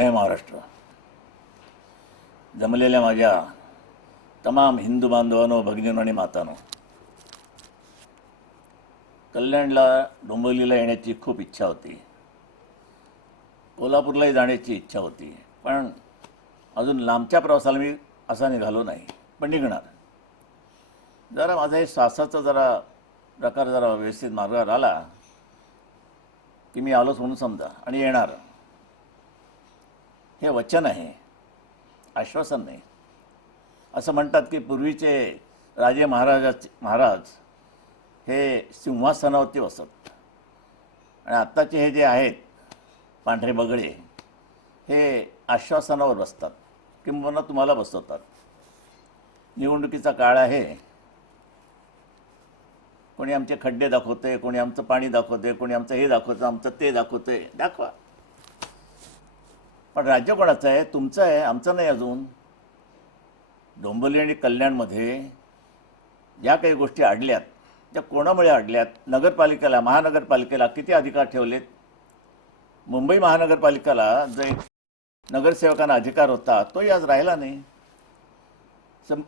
जय महाराष्ट्र. जमलेल्या माझ्या तमाम हिंदू बांधवांनो, भगिनींनो आणि मातांनो, कल्याणला डोंबिवलीला येण्याची खूप इच्छा होती. कोल्हापूरलाही जाण्याची इच्छा होती, पण अजून लांबच्या प्रवासाला मी असा निघालो नाही, पण निघणार. जरा माझा हे श्वासाचा प्रकार व्यवस्थित मार्गावर आला की मी आलोच म्हणून समजा आणि येणार. हे वचन आहे, आश्वासन नाही. असं म्हणतात की पूर्वीचे राजे महाराज हे सिंहासनावरती बसत आणि आत्ताचे हे जे आहेत पांढरे बगळे हे आश्वासनावर बसतात किंवा तुम्हाला बसवतात. निवडणुकीचा काळ आहे. कोणी आमचे खड्डे दाखवते, कोणी आमचं पाणी दाखवते, कोणी आमचं हे दाखवतं, आमचं ते दाखवते. दाखवा, पण राज्य कोणाचं आहे? तुमचं आहे, आमचं नाही. अजून डोंबिवली आणि कल्याणमध्ये ज्या काही गोष्टी अडल्यात त्या कोणामुळे अडल्यात? नगरपालिकेला, महानगरपालिकेला किती अधिकार ठेवलेत? मुंबई महानगरपालिकेला जो एक नगरसेवकांना अधिकार होता तोही आज राहिला नाही.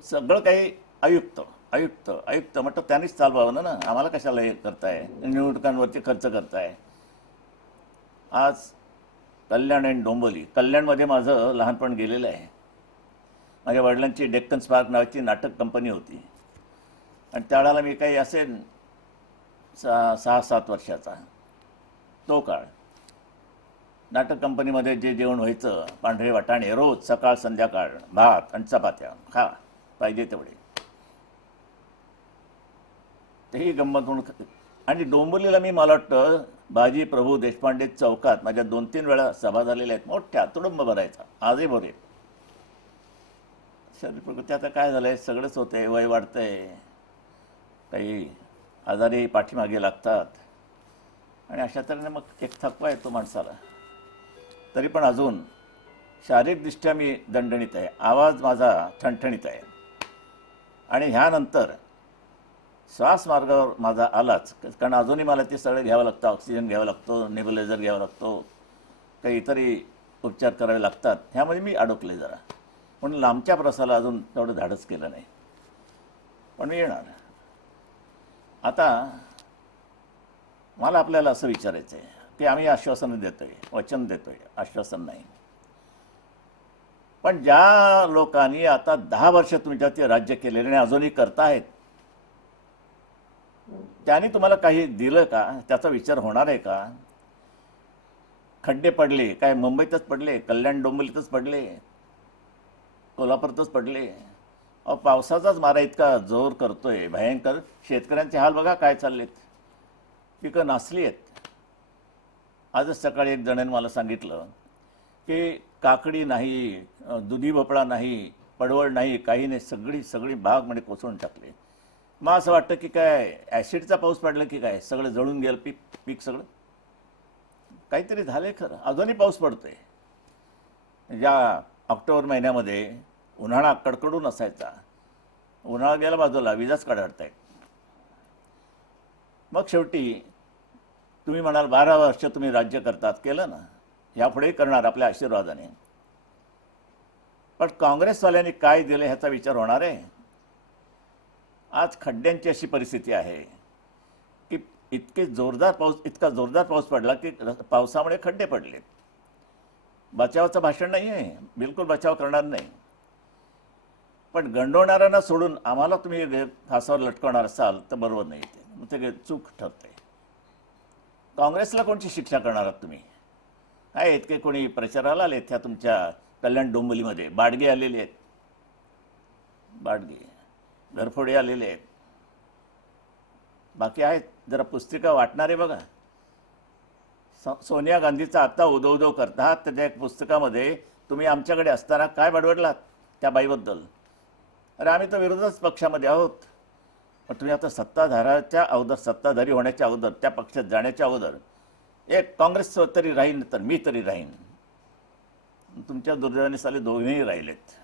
सगळं काही आयुक्त आयुक्त आयुक्त म्हटलं त्यांनीच चालवावं ना. आम्हाला कशाला हे करताय? निवडणुकांवरती खर्च करताय. आज कल्याण आणि डोंबिवली, कल्याणमध्ये माझं लहानपण गेलेलं आहे. माझ्या वडिलांची डेक्कन स्पार्क नावाची नाटक कंपनी होती आणि त्यावेळेला मी काही असेल 6-7 वर्षाचा. तो काळ नाटक कंपनीमध्ये जे जेवण व्हायचं, पांढरे वाटाणे रोज सकाळ संध्याकाळ, भात आणि चपात्या खा, पाहिजे तेवढे. तेही गंमत म्हणून. आणि डोंबिवलीला मला वाटतं बाजी प्रभू देशपांडे चौकात माझ्या 2-3 वेळा सभा झालेल्या आहेत. मोठ्या तुडुंब भरायचा, आजही भरे. शरीर प्रकृती आता काय झालं आहे, सगळंच होतं आहे. वय वाढतं आहे, काही आजारी पाठीमागे लागतात आणि अशा तऱ्हेने मग एक थकवा येतो माणसाला. तरी पण अजून शारीरिकदृष्ट्या मी दणदणीत आहे. आवाज माझा ठणठणीत आहे आणि ह्यानंतर श्वास मार्गावर माझा आलाच, कारण अजूनही मला ते सगळे घ्यावं लागतं. ऑक्सिजन घ्यावा लागतो, नेबुलायझर घ्यावा लागतो, काही इतरही उपचार करावे लागतात. ह्यामध्ये मी अडकले जरा, म्हणून लांबच्या प्रवासाला अजून तेवढं धाडस केलं नाही. पण मी येणार. आता मला आपल्याला असं विचारायचं आहे की आम्ही आश्वासन देतोय, वचन देतोय, आश्वासन नाही. पण ज्या लोकांनी आता 10 वर्ष तुमच्यावरती राज्य केलेले आणि अजूनही करतायत, त्यांनी तुम्हाला काही दिलं का? त्याचा विचार होणार आहे का? खड्डे पडले काय मुंबईतच पडले, कल्याण डोंबिवलीतच पडले, कोल्हापूरतच पडले? पावसाचाच मारा इतका जोर करतोय भयंकर. शेतकऱ्यांचे हाल बघा काय चाललेत. पिकं नासली आहेत. आजच सकाळी एक जणांनी मला सांगितलं की काकडी नाही, दुधी भोपळा नाही, पडवळ नाही, काही नाही, सगळी बाग म्हणजे कोसळून टाकले. मग असं वाटतं की काय ॲसिडचा पाऊस पडला की काय, सगळं जळून गेलं पीक सगळं. काहीतरी झालंय खरं. अजूनही पाऊस पडतोय. ज्या ऑक्टोबर महिन्यामध्ये उन्हाळा कडकडून असायचा, उन्हाळा गेला बाजूला, विजाच कडाडतायत. मग शेवटी तुम्ही म्हणाल 12 वर्ष तुम्ही राज्य करतात, केलं ना, यापुढेही करणार आपल्या आशीर्वादाने. पण काँग्रेसवाल्यांनी काय दिलं ह्याचा विचार होणार आहे? आज खड्ड्यांची अशी परिस्थिती आहे की इतका जोरदार पाऊस पडला की पावसामुळे खड्डे पडले. बचावाचं भाषण नाही आहे, बिलकुल बचाव करणार नाही. पण गंडवणाऱ्यांना सोडून आम्हाला तुम्ही फासावर लटकवणार असाल तर बरोबर नाही. मग ते चूक ठरते. काँग्रेसला कोणची शिक्षा करणार आहात तुम्ही? आहेत की कोणी प्रचाराला आलेत त्या तुमच्या कल्याण डोंबिवलीमध्ये? बाडगे आलेले आहेत, बाडगे घरफोडे आलेले आहेत. बाकी आहेत जरा पुस्तिका वाटणारे बघा. सोनिया गांधीचा आत्ता उदो करतात. त्याच्या एक पुस्तकामध्ये तुम्ही आमच्याकडे असताना काय बडबडलात त्या बाईबद्दल. अरे आम्ही तर विरोधच पक्षामध्ये आहोत. पण तुम्ही आता सत्ताधारी होण्याच्या अगोदर, त्या पक्षात जाण्याच्या अगोदर एक काँग्रेस तरी राहीन तर मी तरी राहीन. तुमच्या दुर्दैवाने साले दोघेही राहिलेत.